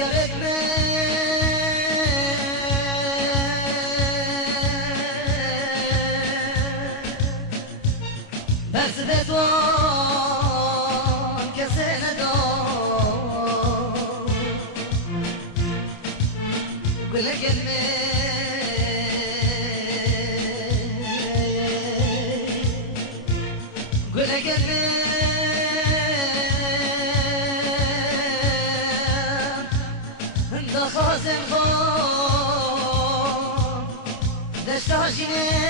kar etme بس بتوان کسی ندار گله گلمه گله گلمه دخوازم خون دشتاشینه